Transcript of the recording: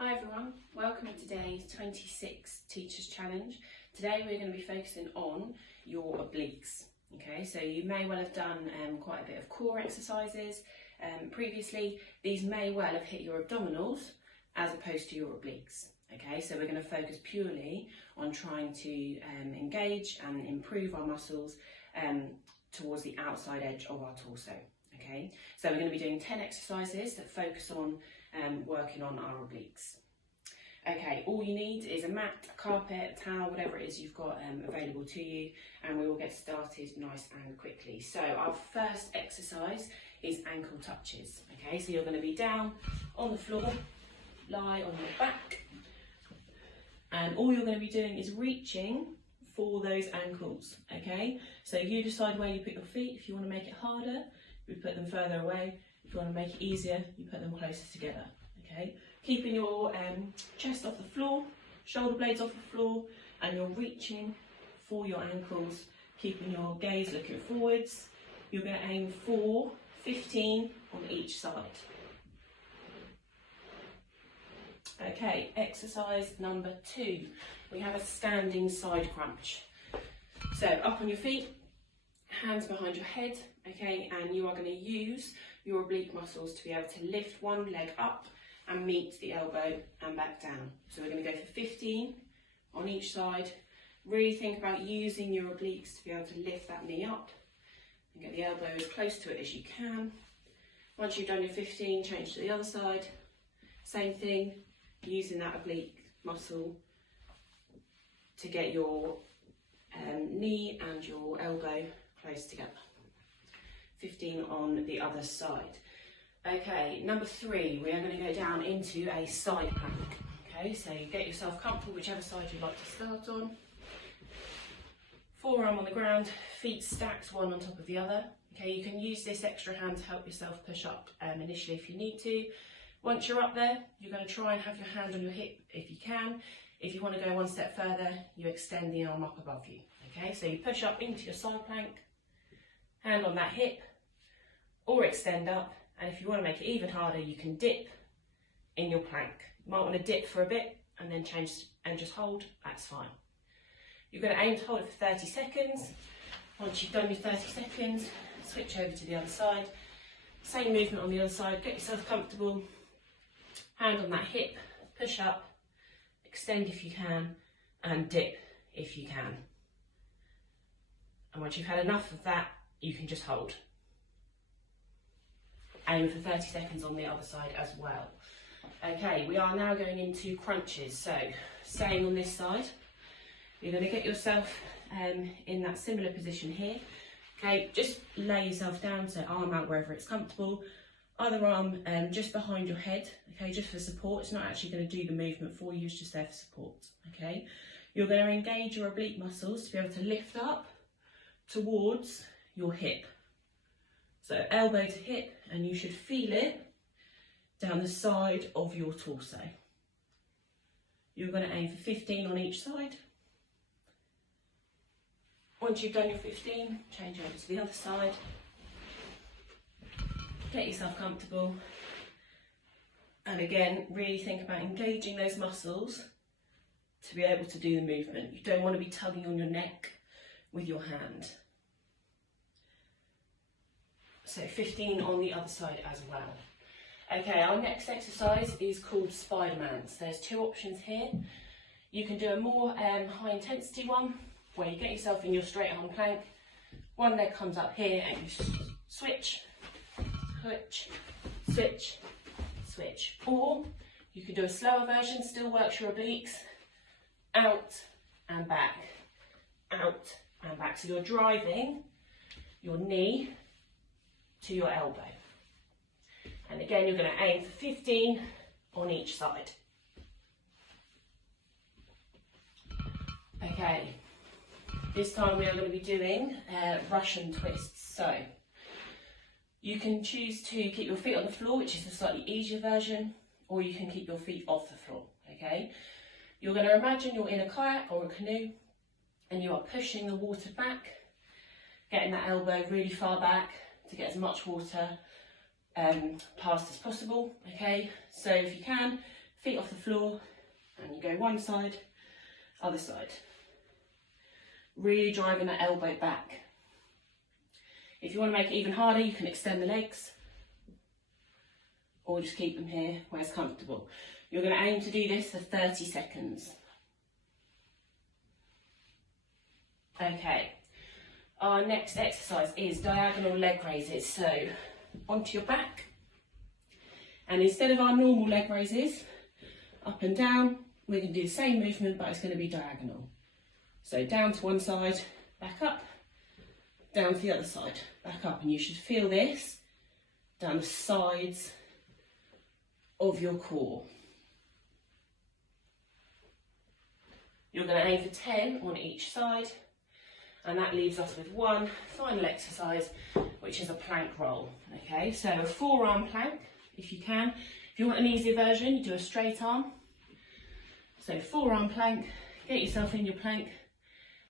Hi everyone, welcome to today's 26 Teachers Challenge. Today we're going to be focusing on your obliques. Okay, so you may well have done quite a bit of core exercises previously. These may well have hit your abdominals as opposed to your obliques. Okay, so we're going to focus purely on trying to engage and improve our muscles towards the outside edge of our torso. Okay, so we're going to be doing 10 exercises that focus on working on our obliques. Okay, all you need is a mat, a carpet, a towel, whatever it is you've got available to you, and we will get started nice and quickly. So our first exercise is ankle touches. Okay, so you're going to be down on the floor, lie on your back, and all you're going to be doing is reaching for those ankles. Okay, so you decide where you put your feet. If you want to make it harder, you put them further away. If you want to make it easier, you put them closer together. Okay, keeping your chest off the floor, shoulder blades off the floor, and you're reaching for your ankles, keeping your gaze looking forwards. You're going to aim for 15 on each side. Okay, exercise number 2. We have a standing side crunch. So up on your feet, hands behind your head, okay, and you are going to use your oblique muscles to be able to lift one leg up and meet the elbow and back down. So we're going to go for 15 on each side. Really think about using your obliques to be able to lift that knee up and get the elbow as close to it as you can. Once you've done your 15, change to the other side. Same thing, using that oblique muscle to get your knee and your elbow close together. 15 on the other side. Okay, number 3, we are going to go down into a side plank. Okay, so you get yourself comfortable, whichever side you'd like to start on. Forearm on the ground, feet stacked one on top of the other. Okay, you can use this extra hand to help yourself push up initially if you need to. Once you're up there, you're going to try and have your hand on your hip if you can. If you want to go one step further, you extend the arm up above you. Okay, so you push up into your side plank, hand on that hip, or extend up. And if you want to make it even harder, you can dip in your plank. You might want to dip for a bit and then change and just hold, that's fine. You're going to aim to hold it for 30 seconds. Once you've done your 30 seconds, switch over to the other side. Same movement on the other side, get yourself comfortable. Hand on that hip, push up, extend if you can, and dip if you can. And once you've had enough of that, you can just hold. Aim for 30 seconds on the other side as well. Okay, we are now going into crunches. So, staying on this side, you're going to get yourself in that similar position here. Okay, just lay yourself down, so arm out wherever it's comfortable. Other arm just behind your head, okay, just for support. It's not actually going to do the movement for you, it's just there for support, okay. You're going to engage your oblique muscles to be able to lift up towards your hip. So elbow to hip, and you should feel it down the side of your torso. You're going to aim for 15 on each side. Once you've done your 15, change over to the other side. Get yourself comfortable. And again, really think about engaging those muscles to be able to do the movement. You don't want to be tugging on your neck with your hand. So 15 on the other side as well. Okay, our next exercise is called Spider-Man. So there's 2 options here. You can do a more high intensity one, where you get yourself in your straight arm plank. One leg comes up here and you switch, switch, switch, switch. Or you can do a slower version, still works your obliques. Out and back, out and back. So you're driving your knee to your elbow. And again, you're going to aim for 15 on each side. Okay, this time we are going to be doing Russian twists. So you can choose to keep your feet on the floor, which is the slightly easier version, or you can keep your feet off the floor, okay? You're going to imagine you're in a kayak or a canoe and you are pushing the water back, getting that elbow really far back to get as much water past as possible, okay? So if you can, feet off the floor, and you go one side, other side. Really driving that elbow back. If you want to make it even harder, you can extend the legs, or just keep them here where it's comfortable. You're going to aim to do this for 30 seconds. Okay, our next exercise is diagonal leg raises. So onto your back, and instead of our normal leg raises, up and down, we're going to do the same movement, but it's going to be diagonal. So down to one side, back up, down to the other side, back up, and you should feel this down the sides of your core. You're going to aim for 10 on each side, and that leaves us with one final exercise, which is a plank roll. Okay, so a forearm plank, if you can. If you want an easier version, you do a straight arm. So forearm plank, get yourself in your plank,